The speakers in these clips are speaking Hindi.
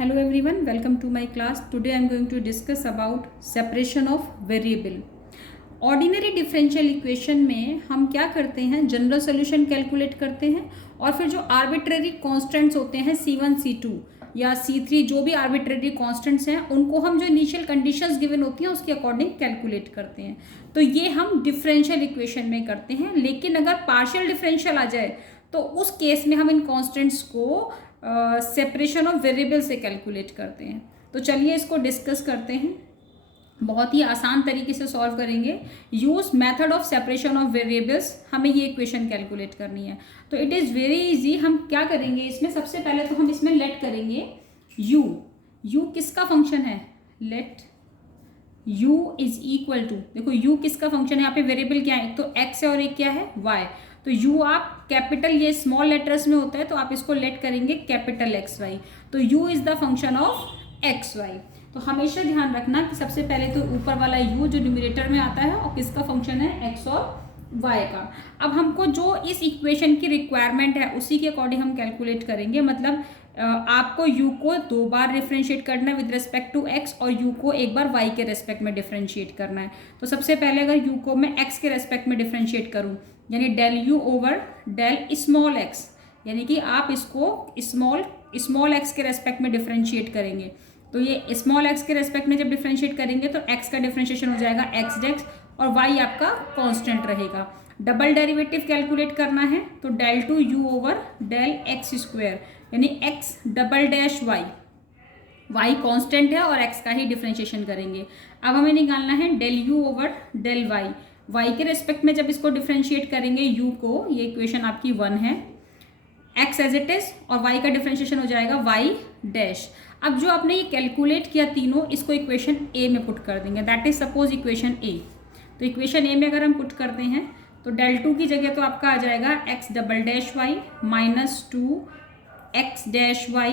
Hello everyone, welcome to my class. Today I am going to discuss about separation of variable. Ordinary differential equation में हम क्या करते हैं, जनरल सोल्यूशन कैलकुलेट करते हैं और फिर जो आर्बिट्रेरी कांस्टेंट्स होते हैं C1, C2 या C3, जो भी आर्बिट्रेरी कांस्टेंट्स हैं उनको हम जो इनिशियल कंडीशंस गिवन होती हैं उसके अकॉर्डिंग कैलकुलेट करते हैं. तो ये हम डिफरेंशियल इक्वेशन में करते हैं. लेकिन अगर पार्शियल डिफरेंशियल आ जाए तो उस केस में हम इन कांस्टेंट्स को सेपरेशन ऑफ वेरिएबल से कैलकुलेट करते हैं. तो चलिए इसको डिस्कस करते हैं. बहुत ही आसान तरीके से सॉल्व करेंगे. Use method of separation of variables. हमें ये इक्वेशन कैलकुलेट करनी है. तो इट इज़ वेरी इजी. हम क्या करेंगे इसमें, सबसे पहले तो हम इसमें लेट करेंगे u. u किसका फंक्शन है? Let u is equal to, देखो u किसका फंक्शन है, यहाँ पे वेरिएबल क्या है, एक तो x है और एक क्या है, y. तो u आप कैपिटल, ये स्मॉल लेटर्स में होता है तो आप इसको लेट करेंगे कैपिटल एक्स वाई. तो u is the function of x y. तो हमेशा ध्यान रखना कि सबसे पहले तो ऊपर वाला u जो न्यूमरेटर में आता है और किसका फंक्शन है, x और y का. अब हमको जो इस इक्वेशन की रिक्वायरमेंट है उसी के अकॉर्डिंग हम कैलकुलेट करेंगे. मतलब आपको u को 2 बार डिफ्रेंशिएट करना है विद रिस्पेक्ट टू x और u को एक बार y के रेस्पेक्ट में डिफ्रेंशिएट करना है. तो सबसे पहले अगर u को मैं x के रेस्पेक्ट में डिफ्रेंशिएट करूं, यानी del u over del small x, यानी कि आप इसको स्मॉल x के रेस्पेक्ट में डिफ्रेंशिएट करेंगे. तो ये स्मॉल x के रेस्पेक्ट में जब डिफ्रेंशिएट करेंगे तो x का डिफ्रेंशिएशन हो जाएगा x डेक्स और y आपका कांस्टेंट रहेगा. डबल डेरिवेटिव कैलकुलेट करना है तो del two u over del x square, यानी x double dash y constant है और x का ही डिफ्रेंशिएशन करेंगे. अब हमें निकालना है del u over del y के रेस्पेक्ट में जब इसको डिफ्रेंशिएट करेंगे u को, ये इक्वेशन आपकी 1 है, x एज इट इज और y का डिफ्रेंशिएशन हो जाएगा y डैश. अब जो आपने ये कैलकुलेट किया तीनों, इसको इक्वेशन a में पुट कर देंगे. That is suppose equation a. तो इक्वेशन a में अगर हम पुट करते हैं तो डेल टू की जगह तो आपका आ जाएगा x double dash y minus 2x dash y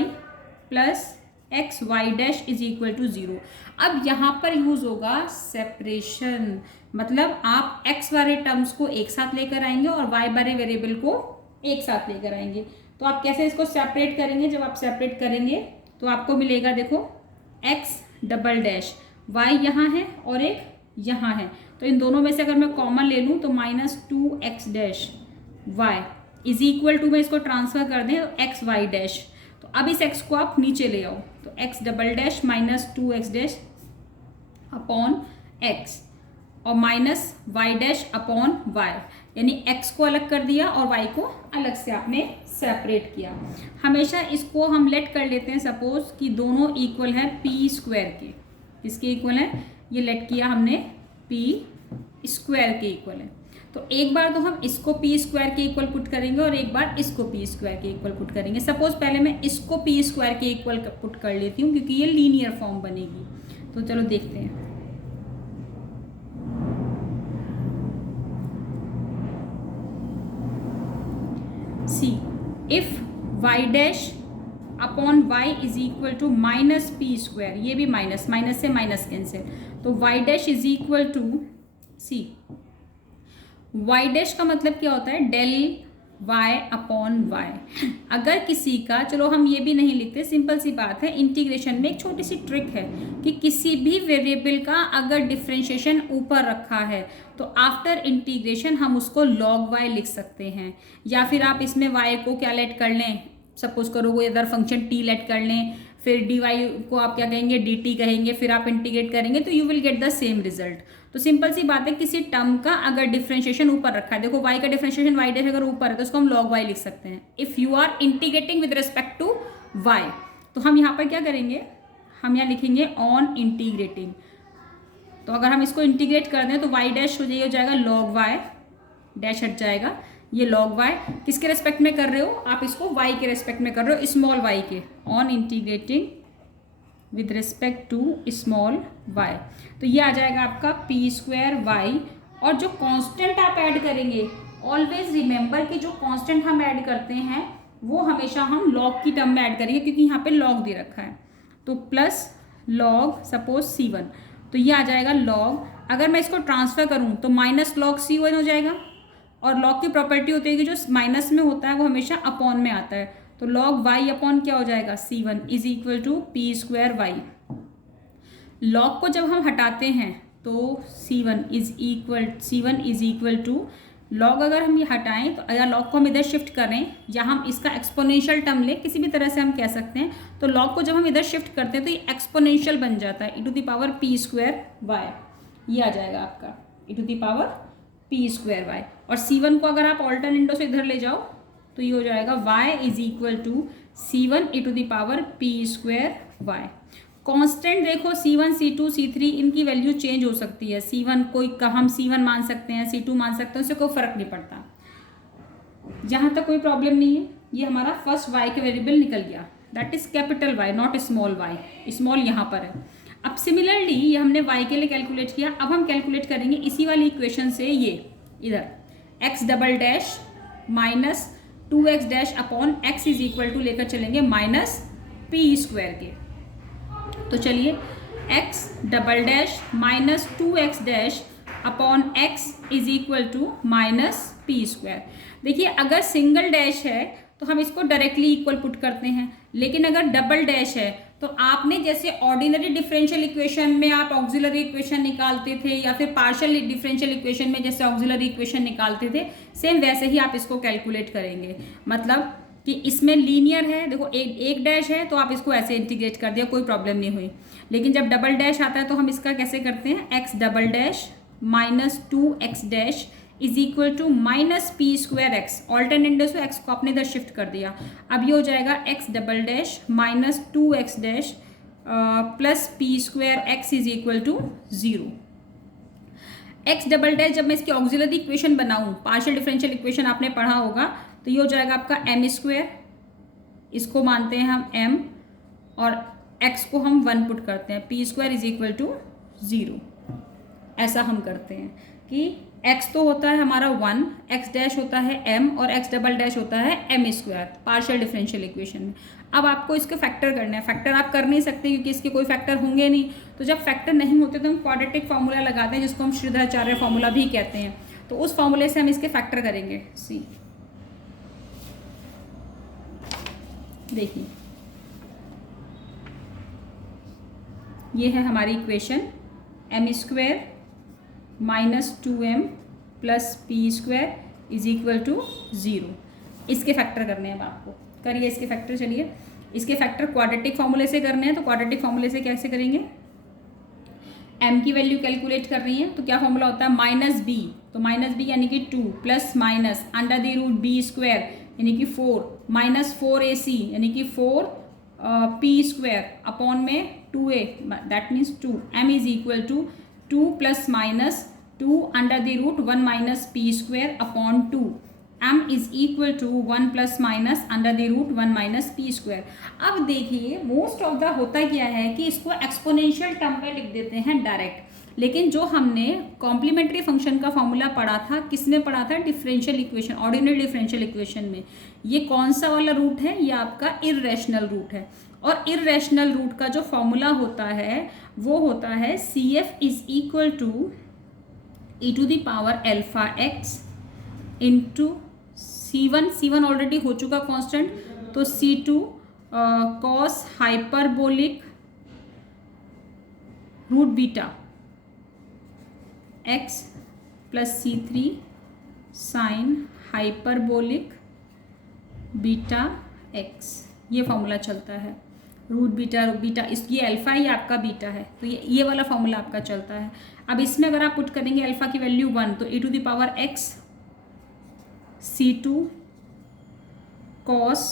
plus x y dash is equal to 0. अब यहाँ पर यूज होगा सेपरेशन. मतलब आप x वाले टर्म्स को एक साथ लेकर आएंगे और y वाले वेरिएबल को एक साथ लेकर आएंगे. तो आप कैसे इसको सेपरेट करेंगे, जब आप सेपरेट करेंगे तो आपको मिलेगा, देखो x डबल डैश y यहाँ है और एक यहाँ है. तो इन दोनों में से अगर मैं कॉमन ले लूँ तो minus 2x dash y is equal to, मैं इसको ट्रांसफर कर दें तो एक्स वाई डैश. तो अब इस x को आप नीचे ले आओ तो x double dash minus 2x dash upon x और minus y dash upon y, यानी x को अलग कर दिया और y को अलग से आपने सेपरेट किया. हमेशा इसको हम लेट कर लेते हैं सपोज कि दोनों इक्वल है p स्क्वायर के. किसके इक्वल है, ये लेट किया हमने p स्क्वायर के इक्वल है. तो एक बार तो हम इसको p स्क्वायर के इक्वल पुट करेंगे और एक बार इसको p स्क्वायर के इक्वल पुट करेंगे. सपोज पहले मैं इसको p स्क्वायर के इक्वल पुट कर लेती हूँ क्योंकि ये लीनियर फॉर्म बनेगी. तो चलो देखते हैं. See if y dash upon y is equal to minus p square, ये भी माइनस से माइनस कैंसिल, तो y dash is equal to c. y dash का मतलब क्या होता है, डेल y अपॉन y. अगर किसी का, चलो हम ये भी नहीं लिखते, सिंपल सी बात है, इंटीग्रेशन में एक छोटी सी ट्रिक है कि किसी भी वेरिएबल का अगर डिफ्रेंशिएशन ऊपर रखा है तो आफ्टर इंटीग्रेशन हम उसको log y लिख सकते हैं. या फिर आप इसमें y को क्या लेट कर लें, सपोज करो कोई अदर फंक्शन t लेट कर लें, फिर dy को आप क्या कहेंगे, dt कहेंगे, फिर आप इंटीग्रेट करेंगे तो you will get the same result. तो सिंपल सी बात है, किसी टर्म का अगर डिफ्रेंशिएशन ऊपर रखा है, देखो y का डिफ्रेंशिएशन y डैश अगर ऊपर है तो उसको हम log y लिख सकते हैं. If you are integrating with respect to y, तो हम यहाँ पर क्या करेंगे, हम यहाँ लिखेंगे ऑन इंटीग्रेटिंग. तो अगर हम इसको इंटीग्रेट कर दें तो y डैश हो जाएगा log y डैश हट जाएगा, ये log y किसके रेस्पेक्ट में कर रहे हो, आप इसको y के रेस्पेक्ट में कर रहे हो, स्मॉल y के, on integrating with respect to small y. तो ये आ जाएगा आपका p स्क्वायर y. और जो कांस्टेंट आप ऐड करेंगे, ऑलवेज रिमेंबर कि जो कांस्टेंट हम ऐड करते हैं वो हमेशा हम log की टर्म में ऐड करेंगे क्योंकि यहाँ पे log दे रखा है. तो प्लस log सपोज c1, तो ये आ जाएगा log. अगर मैं इसको ट्रांसफर करूँ तो माइनस log c1 हो जाएगा. और log की प्रॉपर्टी होती है कि जो माइनस में होता है वो हमेशा अपॉन में आता है. तो log y अपॉन क्या हो जाएगा c1 is equal to p square y. log को जब हम हटाते हैं तो c1 is equal to log, अगर हम ये हटाएं तो या log को हम इधर शिफ्ट करें या हम इसका एक्सपोनेंशियल टर्म लें, किसी भी तरह से हम कह सकते हैं, तो log को जब हम इधर शिफ्ट करते हैं तो ये एक्सपोनेंशियल बन जाता है e⁻p स्क्वायर वाई। ये आ जाएगा आपका e⁻p स्क्वायर वाई। और c1 को अगर आप ऑल्टर्न इंडो से इधर ले जाओ तो ये हो जाएगा y is equal to c1 e⁻p square y. Constant देखो c1 c2 c3 इनकी वैल्यू चेंज हो सकती है। c1 कोई का हम c1 मान सकते हैं, c2 मान सकते हैं, उससे कोई फर्क नहीं पड़ता, जहाँ तक कोई प्रॉब्लम नहीं है। ये हमारा फर्स्ट y के वेरिएबल निकल गया, that is capital Y not small y, small यहाँ पर है। अब सिमिलरली ये हमने y के लिए कैलकुलेट किया, अब हम कैलकुलेट करेंगे इसी वाली इक्वेशन से ये इधर x double dash minus 2x dash upon x is equal to लेकर चलेंगे माइनस p स्क्वायर के। तो चलिए x double dash minus 2x dash upon x is equal to minus p square. देखिए अगर सिंगल डैश है तो हम इसको डायरेक्टली इक्वल पुट करते हैं, लेकिन अगर डबल डैश है तो आपने जैसे ऑर्डिनरी डिफरेंशियल इक्वेशन में आप ऑक्सिलरी इक्वेशन निकालते थे या फिर पार्शियल डिफरेंशियल इक्वेशन में जैसे ऑक्सिलरी इक्वेशन निकालते थे, सेम वैसे ही आप इसको कैलकुलेट करेंगे। मतलब कि इसमें लीनियर है, देखो एक डैश है तो आप इसको ऐसे इंटीग्रेट कर दिया, कोई प्रॉब्लम नहीं हुई। लेकिन जब डबल डैश आता है तो हम इसका कैसे करते हैं, x double dash minus 2x dash is equal to minus p square x, alternate इंडो से x को आपने इधर शिफ्ट कर दिया। अब ये हो जाएगा x double dash minus 2x dash plus p square x is equal to 0। x double dash जब मैं इसकी ऑक्सिलरी इक्वेशन बनाऊं, पार्शियल डिफरेंशियल इक्वेशन आपने पढ़ा होगा, तो ये हो जाएगा आपका m स्क्वायर, इसको मानते हैं हम m और x को हम 1 पुट करते हैं, p square is equal to 0। ऐसा हम करते हैं कि x तो होता है हमारा 1, x डैश होता है m और x डबल डैश होता है m square partial differential equation में। अब आपको इसके फैक्टर करना है, फैक्टर आप कर नहीं सकते क्योंकि इसके कोई फैक्टर होंगे नहीं। तो जब फैक्टर नहीं होते तो हम क्वाड्रेटिक फार्मूला लगाते हैं जिसको हम श्रीधराचार्य फार्मूला भी कहते हैं। तो उस फार्मूले से हम इसके फैक्टर करेंगे। सी देखिए ये है हमारी equation m square minus 2m plus p square is equal to 0। इसके फैक्टर करने हैं, अब आपको करिए इसके फैक्टर। चलिए इसके फैक्टर क्वाड्रेटिक फार्मूले से करने हैं, तो क्वाड्रेटिक फार्मूले से कैसे करेंगे, m की वैल्यू कैलकुलेट कर रही है तो क्या फॉर्मूला होता है माइनस b, तो माइनस b यानी कि 2 plus minus under the root b square यानी कि 4 माइनस 4ac यानी कि 4 p स्क्वायर अपॉन में 2a that means 2 m is equal to 2 plus minus 2 under the root 1 minus p square upon 2 m is equal to 1 plus minus under the root 1 minus p square. अब देखिए मोस्ट ऑफ द होता क्या है कि इसको एक्सपोनेंशियल टर्म में लिख देते हैं डायरेक्ट, लेकिन जो हमने कॉम्प्लीमेंट्री फंक्शन का फॉर्मूला पढ़ा था, किसमें पढ़ा था, differential equation, ordinary differential equation में। ये कौन सा वाला रूट है, ये आपका इर्रेशनल रूट है। और इर्रेशनल रूट का जो फॉर्मूला होता है वो होता है CF is equal to e⁻α x into C1 already हो चुका कांस्टेंट, तो C2 cos hyperbolic root beta x plus C3 sine hyperbolic beta x, ये फॉर्मूला चलता है। रूट बीटा इस ये अल्फा ही आपका बीटा है, तो ये वाला फॉर्मूला आपका चलता है। अब इसमें अगर आप पुट करेंगे अल्फा की वैल्यू 1 तो e⁻x C2 कॉस,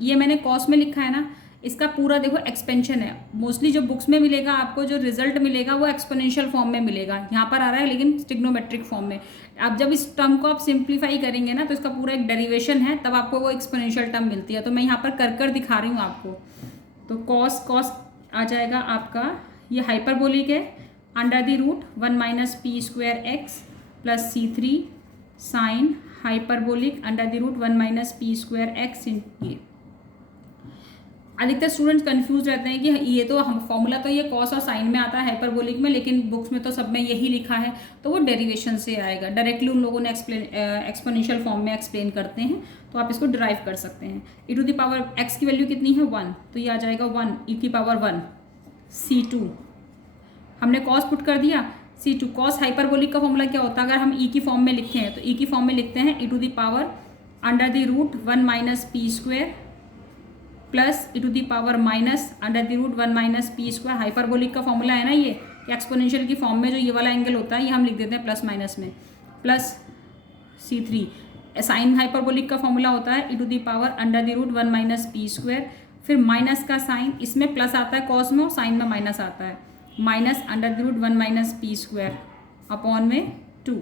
ये मैंने कॉस में लिखा है ना, इसका पूरा देखो एक्सपेंशन है। मोस्टली जो बुक्स में मिलेगा आपको जो रिजल्ट मिलेगा वो एक्सपोनेंशियल फॉर्म में मिलेगा, यहाँ पर आ रहा है लेकिन ट्रिग्नोमेट्रिक फॉर्म में। अब जब इस टर्म को आप सिंप्लीफाई करेंगे ना तो इसका पूरा एक डेरिवेशन है, तब आपको वो एक्सपोनेंशियल टर्म मिलती है। तो मैं यहाँ पर कर दिखा रही हूँ आपको। तो कॉस आ जाएगा आपका, ये हाइपरबोलिक है, under the root 1 minus p square x plus C3 sine hyperbolic under the root 1 minus p square x इन ये। अधिकतर स्टूडेंट्स कंफ्यूज रहते हैं कि ये तो हम फॉर्मूला तो ये कॉस और साइन में आता है हाइपरबोलिक में, लेकिन बुक्स में तो सब में यही लिखा है, तो वो डेरिवेशन से आएगा। डायरेक्टली उन लोगों ने एक्सपोनेंशियल फॉर्म में एक्सप्लेन करते हैं, तो आप इसको डिराइव कर सकते हैं। E to the power x की वैल्यू कितनी है 1, तो ये आ जाएगा 1 ई की पावर 1 C2। हमने कॉस पुट कर दिया C2। कॉस हाइपरबोलिक का फॉर्मूला क्या होता है अगर हम ई की फॉर्म में लिखते हैं, तो ई की फॉर्म में लिखते हैं e to the power under the root 1 minus p square plus e to the power minus under the root 1 minus p square. Hyperbolic का फॉर्मूला है ना ये, एक्सपोनेंशियल की फॉर्म में जो ये वाला एंगल होता है ये हम लिख देते हैं प्लस माइनस में, प्लस C3। साइन हाइपरबोलिक का फॉर्मूला होता है e to the power under the root 1 minus p square, फिर माइनस का साइन, इसमें प्लस आता है कॉस में और साइन में माइनस आता है, minus under the root 1 minus p square upon में 2।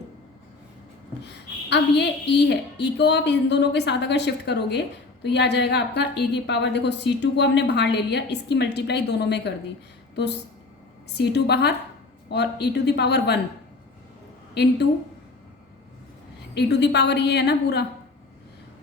अब ये ई है, ई को आप इन दोनों के साथ अगर शिफ्ट करोगे तो ये आ जाएगा आपका ए की पावर, देखो C2 को हमने बाहर ले लिया, इसकी मल्टीप्लाई दोनों में कर दी, तो C2 बाहर और e to the power 1 into e to the power ये है ना पूरा।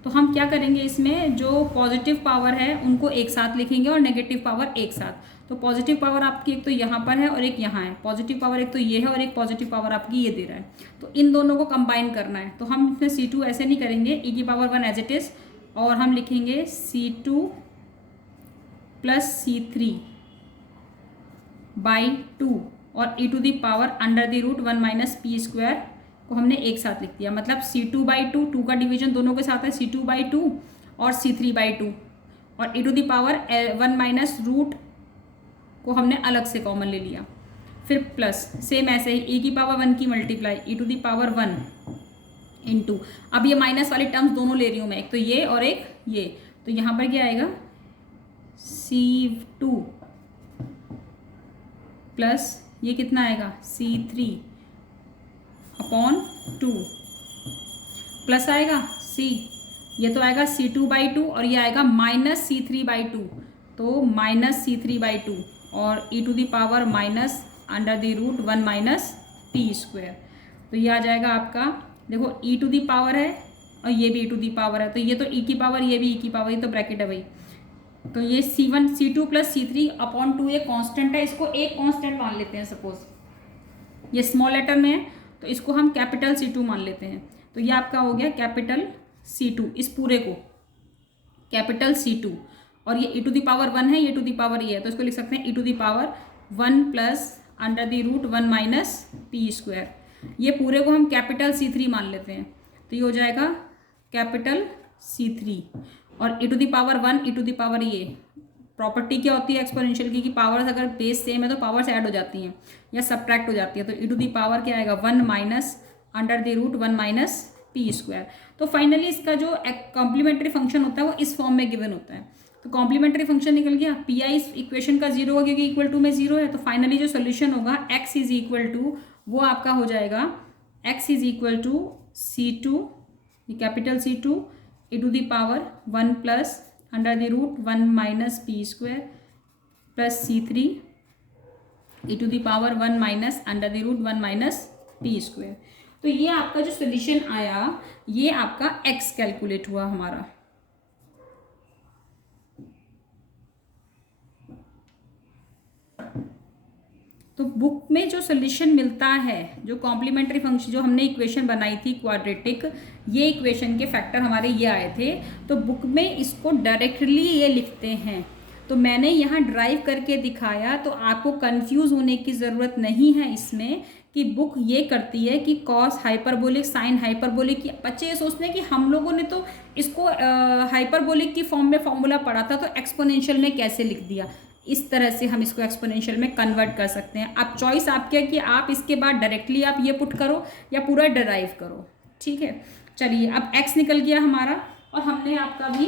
तो हम क्या करेंगे, इसमें जो पॉजिटिव पावर है उनको एक साथ लिखेंगे और नेगेटिव पावर एक साथ। तो पॉजिटिव पावर आपकी एक तो यहाँ पर है और एक यहाँ है, पॉजिटिव पावर एक तो ये है और एक पॉजिटिव पावर आपकी ये दे रहा है, तो इन दोनों को कंबाइन करना है। तो हम इसमें C2 ऐसे नहीं करेंगे, ई की पावर 1 एज इट इज़, और हम लिखेंगे C2 प्लस C3 बाई 2 और e to the power under the root 1 minus p square को हमने एक साथ लिख दिया। मतलब C2 बाई 2, 2 का डिवीजन दोनों के साथ है, C2 बाई 2 और C3 बाई 2, और e to the power 1 minus root को हमने अलग से कॉमन ले लिया, फिर प्लस सेम ऐसे ही e की पावर 1 की multiply e to the power 1 into, अब ये माइनस वाली टर्म्स दोनों ले रही हूँ मैं, एक तो ये और एक ये, तो यहाँ पर क्या आएगा C2 प्लस ये कितना आएगा C3 अपॉन 2 प्लस आएगा C, ये तो आएगा C2 बाई 2 और ये आएगा माइनस C3 बाई 2, तो माइनस C3 बाई 2 और e to the power minus under the root 1 minus p square. तो ये आ जाएगा आपका, देखो ई टू दी पावर है और ये भी ई टू दी पावर है, तो ये तो ई की पावर, ये भी ई की पावर, ये तो ब्रैकेट है भाई। तो ये C1 C2 plus C3 upon 2 ये कांस्टेंट है, इसको एक कांस्टेंट मान लेते हैं। सपोज ये स्मॉल लेटर में है तो इसको हम कैपिटल C2 मान लेते हैं, तो ये आपका हो गया कैपिटल C2, इस पूरे को कैपिटल C2, और ये ई टू दी पावर 1 है, ये टू दी पावर ये है, तो इसको लिख सकते हैं e to the power 1 plus under the root 1 minus p square. ये पूरे को हम कैपिटल C3 मान लेते हैं, तो ये हो जाएगा कैपिटल C3, और e to the power 1 e to the power ये। प्रॉपर्टी क्या होती है एक्सपोनेंशियल की, कि पावर्स अगर बेस सेम है तो पावर्स ऐड हो जाती हैं या सब्ट्रैक्ट हो जाती है, तो ई टू दी पावर क्या आएगा 1 minus under the root 1 minus p square. तो फाइनली इसका जो कॉम्प्लीमेंट्री फंक्शन होता है वो इस फॉर्म में गिवन होता है, तो कॉम्प्लीमेंट्री फंक्शन निकल गया। पी आई इस इक्वेशन का 0 होगा क्योंकि इक्वल टू में 0 है, तो फाइनली जो सोल्यूशन होगा x इज इक्वल टू, वो आपका हो जाएगा x is equal to C2, ये capital C2 e to the power 1 plus under the root 1 minus p square plus C3 e to the power 1 minus under the root 1 minus p square. तो ये आपका जो सोल्यूशन आया ये आपका x कैलकुलेट हुआ हमारा। तो बुक में जो सोल्यूशन मिलता है, जो कॉम्प्लीमेंट्री फंक्शन जो हमने इक्वेशन बनाई थी क्वाड्रेटिक, ये इक्वेशन के फैक्टर हमारे ये आए थे, तो बुक में इसको डायरेक्टली ये लिखते हैं। तो मैंने यहाँ ड्राइव करके दिखाया, तो आपको कंफ्यूज होने की ज़रूरत नहीं है इसमें कि बुक ये करती है कि कॉस हाइपरबोलिक साइन हाइपरबोलिक की। बच्चे ये सोचते हैं कि हम लोगों ने तो इसको हाइपरबोलिक की फॉर्म में फॉर्मूला पढ़ा था तो एक्सपोनेंशियल में कैसे लिख दिया। इस तरह से हम इसको एक्सपोनेंशियल में कन्वर्ट कर सकते हैं। अब चॉइस आपकी है कि आप इसके बाद डायरेक्टली आप ये पुट करो या पूरा डराइव करो, ठीक है। चलिए अब x निकल गया हमारा, और हमने आपका भी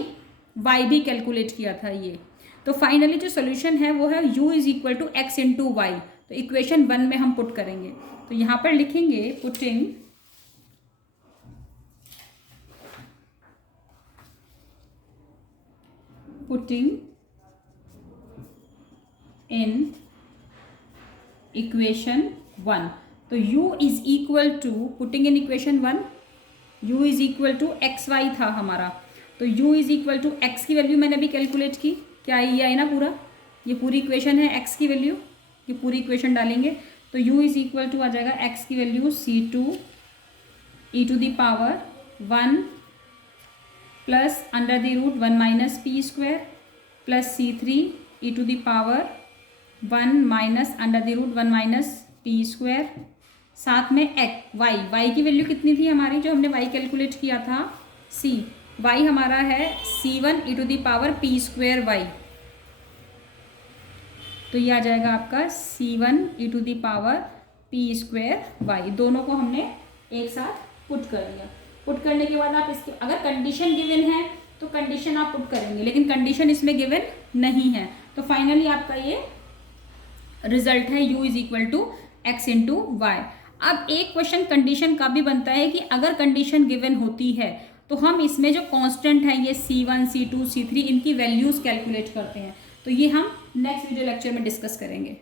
y भी कैलकुलेट किया था ये। तो फाइनली जो सोल्यूशन है वो है u is equal to x into y. तो इक्वेशन 1 में हम पुट करेंगे, तो यहाँ पर लिखेंगे पुटिंग इन इक्वेशन 1। तो u is equal to, putting in equation 1, u is equal to x y था हमारा, तो u is equal to x की वैल्यू मैंने अभी कैलकुलेट की, क्या ये आई ना पूरा, ये पूरी इक्वेशन है x की वैल्यू, ये पूरी इक्वेशन डालेंगे तो u इज इक्वल टू आ जाएगा x की value c2 e to the power 1 plus under the root 1 minus p square plus c3 e to the power 1 minus under the root 1 minus p square, साथ में y की वैल्यू कितनी थी हमारी, जो हमने y कैलकुलेट किया था c, y हमारा है c1 e to the power p square y, तो ये आ जाएगा आपका c1 e to the power p square y। दोनों को हमने एक साथ पुट कर दिया। पुट करने के बाद आप इसके अगर कंडीशन गिवन है तो कंडीशन आप पुट करेंगे, लेकिन कंडीशन इसमें गिवन नहीं है, तो फाइनली आपका ये रिजल्ट है u is equal to x into y. अब एक क्वेश्चन कंडीशन का भी बनता है कि अगर कंडीशन गिवन होती है तो हम इसमें जो कांस्टेंट है ये c1 c2 c3 इनकी वैल्यूज कैलकुलेट करते हैं, तो ये हम नेक्स्ट वीडियो लेक्चर में डिस्कस करेंगे।